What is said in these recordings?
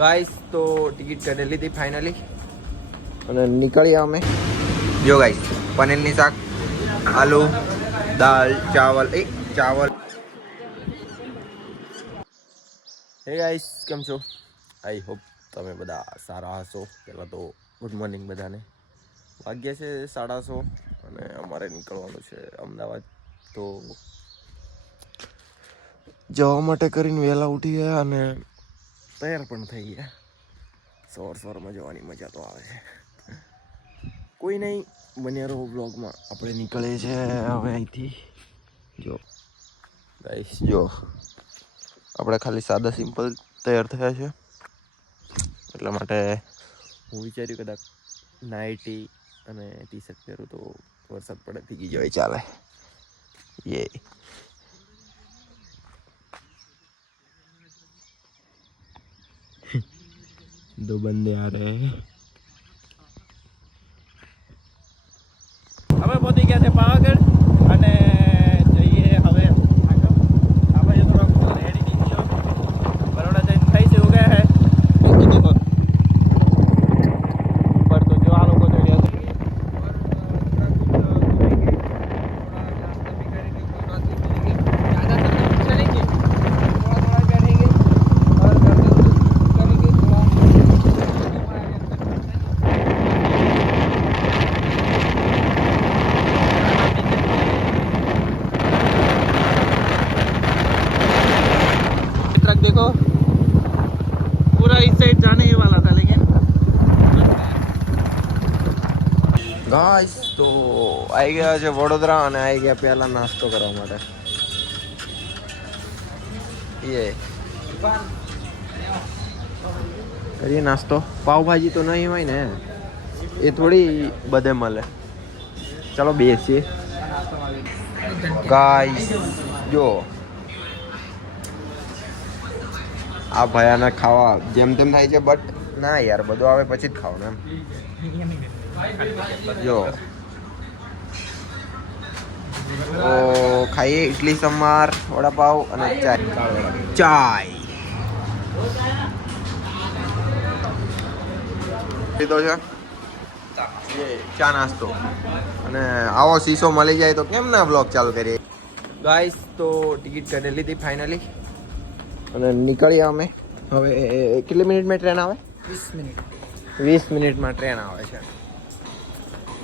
Guys તો ticket કરી લીધી ફાઇનલી અને નીકળ્યા અમે. જો ગાઈસ પનીરની શાક, આલુ, દાળ, ચાવલ. હે ગાઈસ કેમ છો? આઈ હોપ તમે બધા સારા હશો. પહેલાં તો ગુડ મોર્નિંગ બધાને. વાગ્યા છે 6:30 અને અમારે નીકળવાનું છે અમદાવાદ. તો જવા માટે કરીને વહેલા ઉઠી ગયા અને તૈયાર પણ થઈ ગયા. સવારમાં જવાની મજા તો આવે છે. કોઈ નહીં, બન્યા રહો બ્લોગમાં. આપણે નીકળે છે હવે અહીંથી. જો ગાઈસ જો આપણે ખાલી સાદા સિમ્પલ તૈયાર થયા છે. એટલા માટે હું વિચાર્યું કદાચ નાઇટી અને ટી શર્ટ પહેરું તો વરસાદ પડે ભીગી જાય ચાલે. યે दो बंदे आ रहे हैं. અમે પહોંચી ગયા છે પાવાગઢ અને જઈએ હવે આગળ. આપણે થોડોક રેડી થઈ ગયો, બરોડા જઈને થઈ છે ઉગે હે પર તો જો આ લોકો તો ગયા देखो पूरा इस साइड जाने ही वाला था लेकिन ગાઈસ તો આવી ગયા છે વડોદરા અને આવી ગયા પહેલા નાસ્તો કરવા માટે. કરીએ નાસ્તો. પાવભાજી તો નહીં હોય ને, એ થોડી બધે મળે. ચાલો બેસીએ. ગાઈસ જો આ ભયાનક ખાવા જેમ તેમ થાય છે, બટ ના યાર બધું આવે પછી જ ખાવાનું એમ. જો તો ખાઈએ ઇડલી સંભાર, વડાપાવ અને ચાય લીધો છે. ચા નાસ્તો અને આવો શીશો મળી જાય તો કેમ ના બ્લોગ ચાલુ કરીએ. ગાઈસ તો ટિકિટ કરી લીધી ફાઇનલી અને નીકળ્યા અમે. હવે કેટલી મિનિટમાં ટ્રેન આવે? 20 મિનિટ. 20 મિનિટમાં ટ્રેન આવે છે.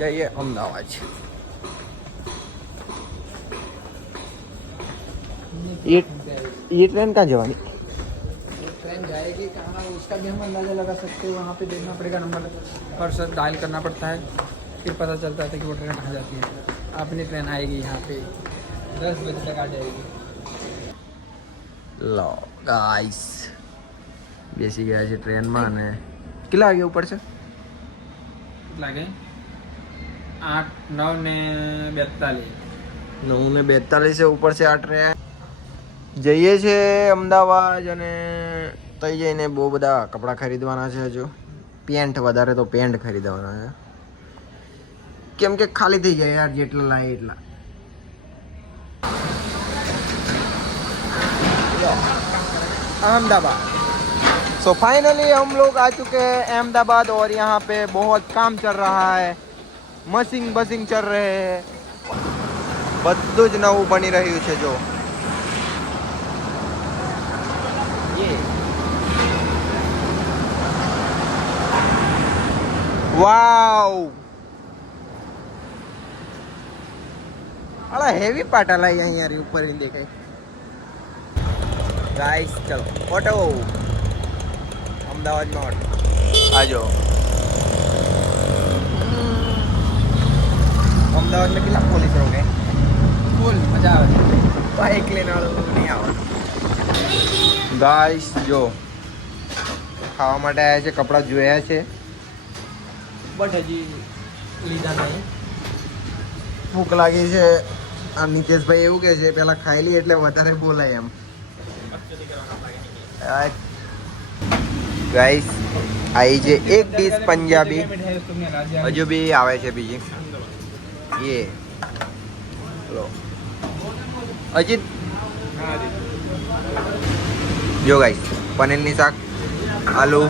જઈએ અમદાવાદ. ये ट्रेन कहाँ जवानी? ट्रेन जाएगी कहाँ, उसका भी हम अंदाजा लगा सकते हैं. वहाँ पे देखना पड़ेगा, नंबर पर सर डायल करना पड़ता है, फिर पता चलता है कि वो ट्रेन कहाँ जाती है. अपनी ट्रेन आएगी यहाँ पे 10 बजे तक आ जाएगी. लो गाइस બેસી ગયા છે ટ્રેનમાં અને કેટલા વાગે ઉપર છે? लागे 8, 9 ने 42. 9:42 છે ઉપર છે આ ટ્રેન. જઈએ છે અમદાવાદ અને તઈ જઈને બહુ બધા કપડાં ખરીદવાના છે. હજુ પેન્ટ વધારે તો પેન્ટ ખરીદવાના છે, કેમ કે ખાલી થઈ જાય યાર જેટલા લાય એટલા. अहमदाबाद. सो फाइनली हम लोग आ चुके हैं अहमदाबाद और यहाँ पे बहुत काम चल रहा है. मशीन बसिंग चल रहे हैं. બધું જ નવું બની રહ્યું છે. જો વાવ, અલા હેવી પાટા લાઈ અહીંયા ઉપર દેખાય. ગાઈસ ચલો ઓટો અમદાવાદમાં ઓટો આજો. અમદાવાદ में કેટલા પોલીસ રહો ગए? फुल मजा આવે. બાઇક લેને વાળો નહીં આવવાનો. ગાઈસ જો ખાવા માટે આવ્યા છે, કપડાં જોયા છે બટ હજી લીધા નહીં. ભૂખ લાગી છે. આ નિકેશભાઈ એવું કહે છે પેલા ખાઈ લી એટલે વધારે બોલાય એમ. ગાઈસ आई છે એક ડીશ પંજાબી, હજુ બી આવે છે બીજી. ये लो અજીત જો ગાઈસ પનીરની શાક આलू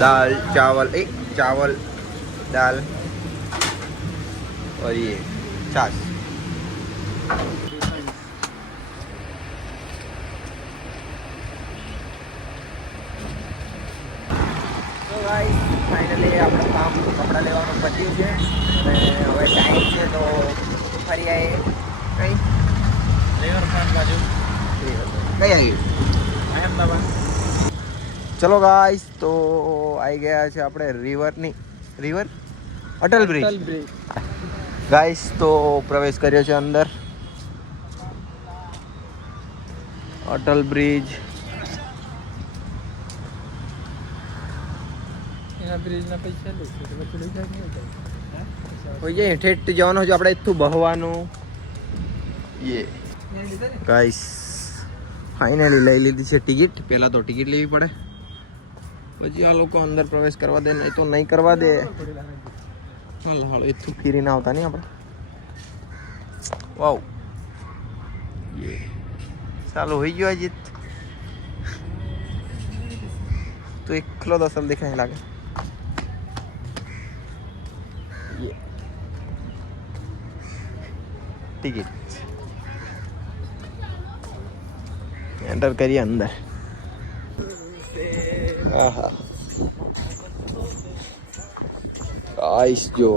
दाल चावल चावल दाल और ये छाछ તો ગાઈસ ફાઇનલી આપણું કામ કપડાં લેવાનું પત્યું છે અને હવે ટાઈમ છે તો ફરી આવીએ કઈ રિવરફ્રન્ટ બાજુ કઈ આવી અહેમદાબાદ. ચલો ગાઈસ તો આવી ગયા છે આપણે રિવર અટલ બ્રિજ ગાઈસ તો પ્રવેશ કર્યો છે અંદર અટલ બ્રિજ બ્રિજના પૈસા લે છે તો પછી લઈ જાય નહીં હોય જાય ઠેઠ જવાનું છે આપણે એટલું બહવાનું યે ગાઈસ ફાઇનલી લઈ લીધી છે ટિકિટ પહેલાં તો ટિકિટ લેવી પડે પછી આ લોકો અંદર પ્રવેશ કરવા દે નહીં તો નહીં કરવા દે હાલ હાલ એટલું ફીરીને આવતા નહીં આપણે વાવ યે ચાલો હોઈ ગયો અજીત તો એકલો તો અસલ દેખાય લાગે યે ટિકિટ એન્ટર કરીએ અંદર આહા ગાઈસ જો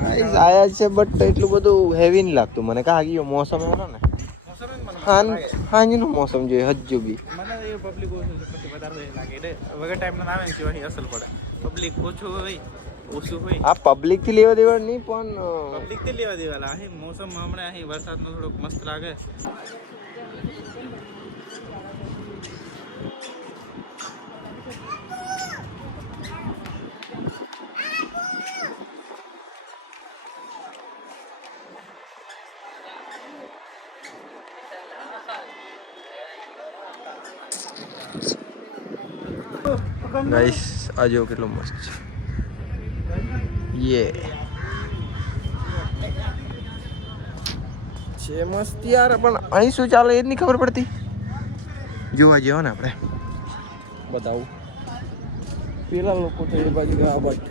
ગાઈસ આયા છે બટ એટલું બધું હેવી નહીં લાગતું મને કા ગયો મોસમ એવો ને હાંજનું મોસમ જોઈએ હજુ બી મને એ પબ્લિક ઓછું છે પછી વધારે લાગે એટલે વગર ટાઈમના આવે ને સિવાય અસર પડે. પબ્લિક ઓછું હોય ઓછું હોય આ પબ્લિક થી લેવા દેવા નહીં પણ પબ્લિક થી લેવા દેવાલા. અહીં મોસમમાં હમણાં અહીં વરસાદનો થોડોક મસ્ત લાગે. ગાઈસ આ જો કેટલો મસ્ત છે છે મસ્ત યાર પણ અહીં શું ચાલે એ જ નહીં ખબર પડતી જોવા જેવો ને આપણે બતાવું પેલા લોકો તો એ બાજુ ગયા બટ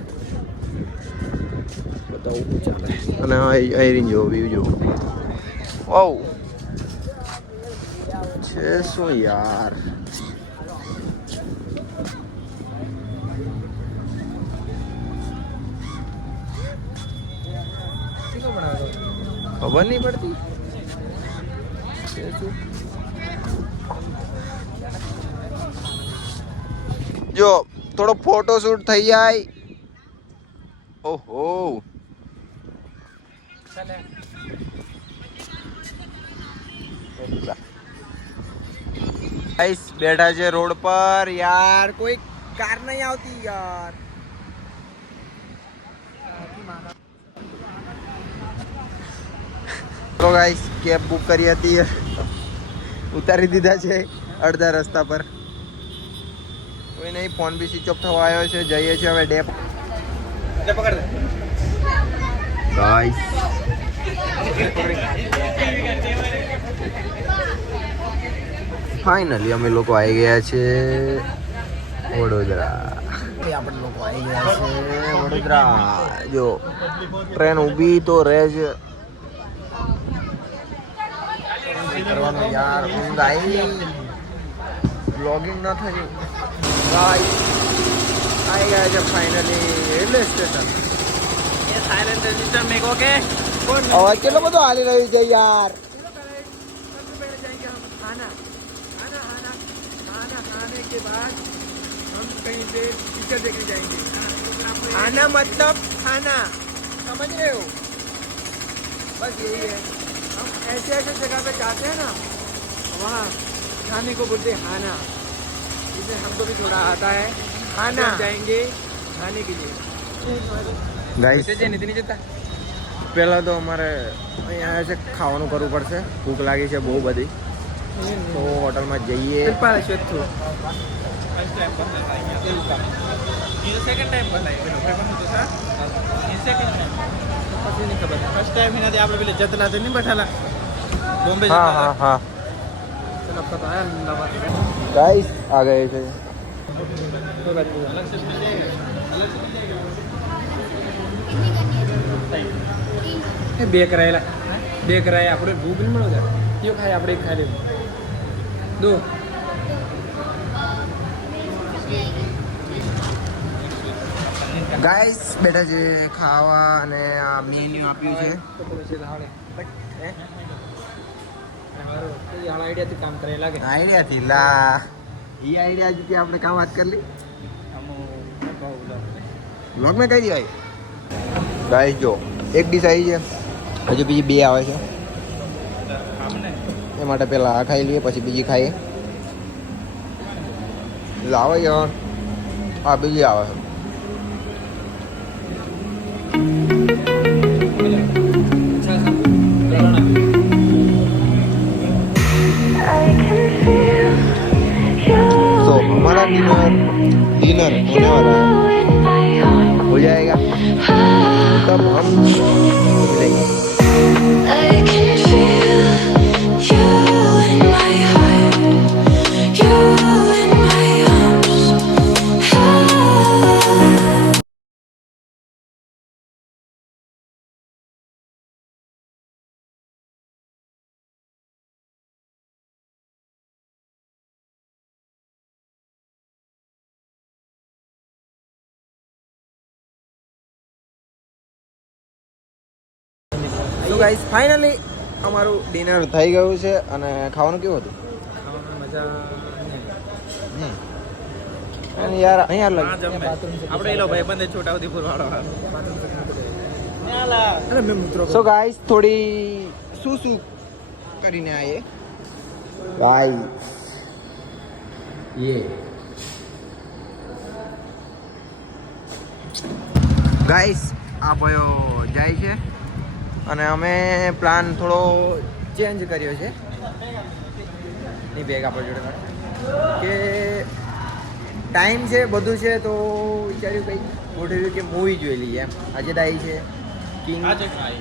બતાવું શું ચાલે અને આયરીન જોવો વ્યૂ જોવો વાવ છે શું યાર ખબર નહીં પડતી જો થોડો ફોટો શૂટ થઈ જાય ઓહો ગાઈસ બેઠા છે રોડ પર યાર કોઈ કાર નહીં આવતી યાર તો ગાઈસ કેબ બુક કરી હતી ઉતારી દીધા છે અડધા રસ્તા પર કોઈ નહીં ફોન બી સ્વિચ ઓફ થવા આવ્યો છે જઈએ છીએ હવે ડેપ ગાઈસ ફાઇનલી અમે લોકો આવી ગયા છે વડોદરા આપણે લોકો આવી ગયા છે વડોદરા જો ટ્રેન ઊભી તો રહે છે કરવાનું યાર ઊંઘ આવી બ્લોગિંગ ના થયું ગાઈસ આવી ગયા છે ફાઇનલી રેલવે સ્ટેશન ये साइलेंट रजिस्टर मेरे को के અવાજ કેટલો બધો હાલી રહ્યું છે યાર खाने के बाद हम कहीं पे पिक्चर देखने जाएंगे. खाना मतलब खाना समझ रहे हो बस यही है हम ऐसे ऐसे जगह पे जाते हैं ना वहाँ खाने को बोलते हैं खाना. जिसे हमको भी थोड़ा आता है. खाना जाएंगे खाने के लिए. ગાઈસ પહેલાં તો અમારે અહીંયા આવ્યા છે ખાવાનું કરવું પડશે ભૂખ લાગી છે બહુ બધી તો હોટલમાં જઈએ फर्स्ट टाइम बंद है ये सेकंड टाइम बंद है છે કે નહીં પછી નહીં ખબર ફર્સ્ટ ટાઈમ એનાથી આપણે પેલી જતલા નહીં બેઠાલા બોમ્બે हाँ हाँ हाँ चलो पता है अहमदाबाद में गाइस आ गए थे तो बात नहीं अलग से मिल जाएगा अलग से मिल जाएगा બે કરાયેલા આપણે ભૂખ નહીં મળો કયો ખાય આપણે એક ખાઈ લેવું દો ગાઈસ બેઠા છે ખાવા અને આ મેન્યુ આપ્યું છે આઈડિયાથી કામ કરે લાગે આઈડિયા થી લા ઈ આઈડિયા થી આપણે કામ વાત કરી લી વ્લોગ में કઈ દી ગાઈસ જો એક ડીશ આવી છે હજુ બીજી બે આવે છે એ માટે પહેલા આ ખાઈ લઈએ પછી બીજી ખાઈએ લાવો યાર આ બીજી આવે છે तो हमारा डिनर होने वाला है हो जाएगा तब हम मिलेंगे I can feel you in my heart, you in my arms. તો ગાઈસ ફાઇનલી અમારું ડિનર થઈ ગયું છે અને ખાવાનું કેવું હતું મજા અને યાર અહીંયા હા જમે આપણે એલો ભાઈ બંધ છોટાઉદેપુર વાળો અરે મેં મિત્રો સો ગાઈસ થોડી શું કરીને આયે ગાઈસ ગાઈસ આ ભાઈઓ જાય છે અને અમે પ્લાન થોડો ચેન્જ કર્યો છે ની બેગ આપણા જોડે કે ટાઈમ છે બધું છે તો વિચાર્યું કંઈ ગોઠવ્યું કે મૂવી જોઈ લઈએ એમ આજે દાઈ છે કિંગ આજે ખાઈ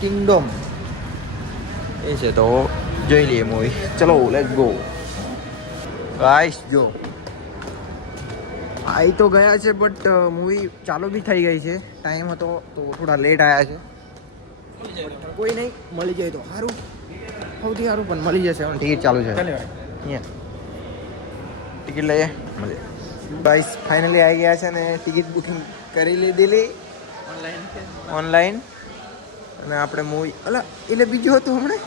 કિંગડમ એ છે તો જોઈ લઈએ મૂવી ચલો લેટ્સ ગો ગાઈસ જો આવી તો ગયા છે બટ મૂવી ચાલુ બી થઈ ગઈ છે ટાઈમ હતો તો થોડા લેટ આવ્યા છે કોઈ નહીં મળી જાય તો સારું સૌથી સારું પણ મળી જશે ટિકિટ ચાલુ છે અહીંયા ટિકિટ લઈએ મળીએ ગાઈસ ફાઇનલી આવી ગયા છે ને ટિકિટ બુકિંગ કરી લીધેલી ઓનલાઈન અને આપણે મૂવી અલા એટલે બીજું હતું હમણાં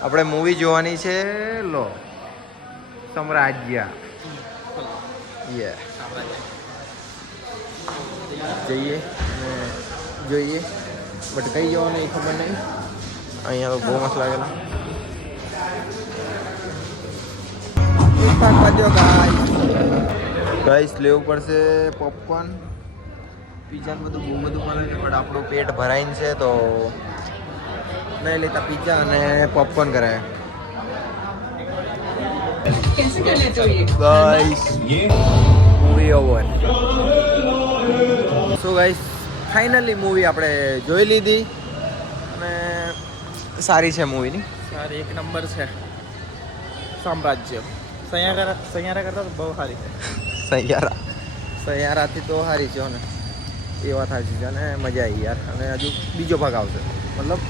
આપણે મૂવી જોવાની છે લો સામ્રાજ્ય જઈએ અને જોઈએ બટ કઈ જવાનું એ ખબર નહીં અહીંયા તો બહુ મસ્ત લાગેલા ગાઈસ લેવું પડશે પોપકોર્ન પીઝા બધું બહુ બધું મળે છે બટ આપણું પેટ ભરાઈને છે તો નહીં લેતા પીઝા અને પોપકોર્ન કરાય guys movie over so guys finally movie આપણે જોઈ લીધી અને સારી છે મૂવીની સારી એક નંબર છે સામ્રાજ્ય સૈયારા કરતા તો બહુ સારી છે સૈયારાથી તો સારી છે ને એ વાત સાચી છે અને મજા આવી યાર અને હજુ બીજો ભાગ આવશે મતલબ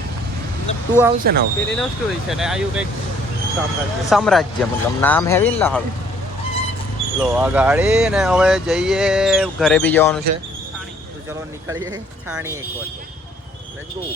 2 આવશે ને પેલી લવ સ્ટોરી છે ને આયુ કંઈક સામ્રાજ્ય મતલબ નામ હેવી ને લાહળ લો આ ગાડી ને હવે જઈએ ઘરે બી જવાનું છે તો ચલો નીકળીએ છાણીએ એક વાર લેટ્સ ગો